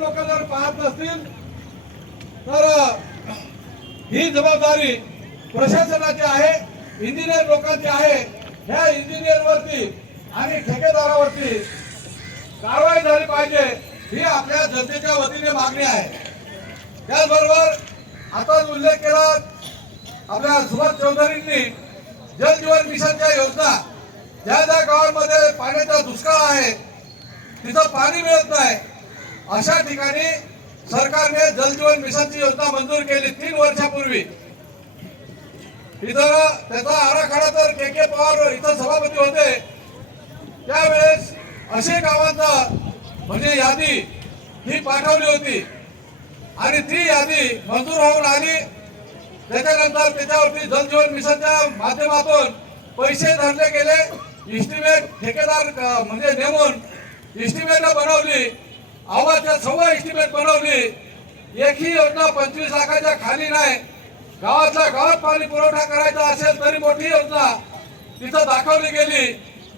लोक जर पाहत नसतील तर ही जबाबदारी प्रशासनाची आहे इंजिनियर लोकांची आहे. ह्या इंजिनियर वरती आणि ठेकेदारावरती कारवाई झाली पाहिजे ही आपल्या जनतेच्या वतीने मागणी आहे. त्याचबरोबर आता उल्लेख केला आपल्या सुभाष चौधरींनी जल जीवन मिशनच्या योजना. ज्या ज्या गावांमध्ये पाण्याचा दुष्काळ आहे तिथं पाणी मिळत नाही. अशा ठिकाणी सरकारने जल जीवन मिशनची योजना मंजूर केली तीन वर्षापूर्वी. इथं त्याचा आराखडा तर के के पवार इथं सभापती होते. त्यावेळेस असे गावांचा म्हणजे यादी ही पाठवली होती. आणि ती यादी मंजूर होऊन आली. त्याच्यानंतर त्याच्यावरती जलजीवन मिशनच्या माध्यमातून पैसे धरले गेले. इस्टिमेट ठेकेदार म्हणजे नेमून इस्टिमेट बनवली. आवाच्या सव्वा एस्टिमेट बनवली. एकही योजना पंचवीस लाखाच्या खाली नाही. गावातल्या गावात पाणी पुरवठा करायचा असेल तरी मोठी योजना तिथं दाखवली गेली.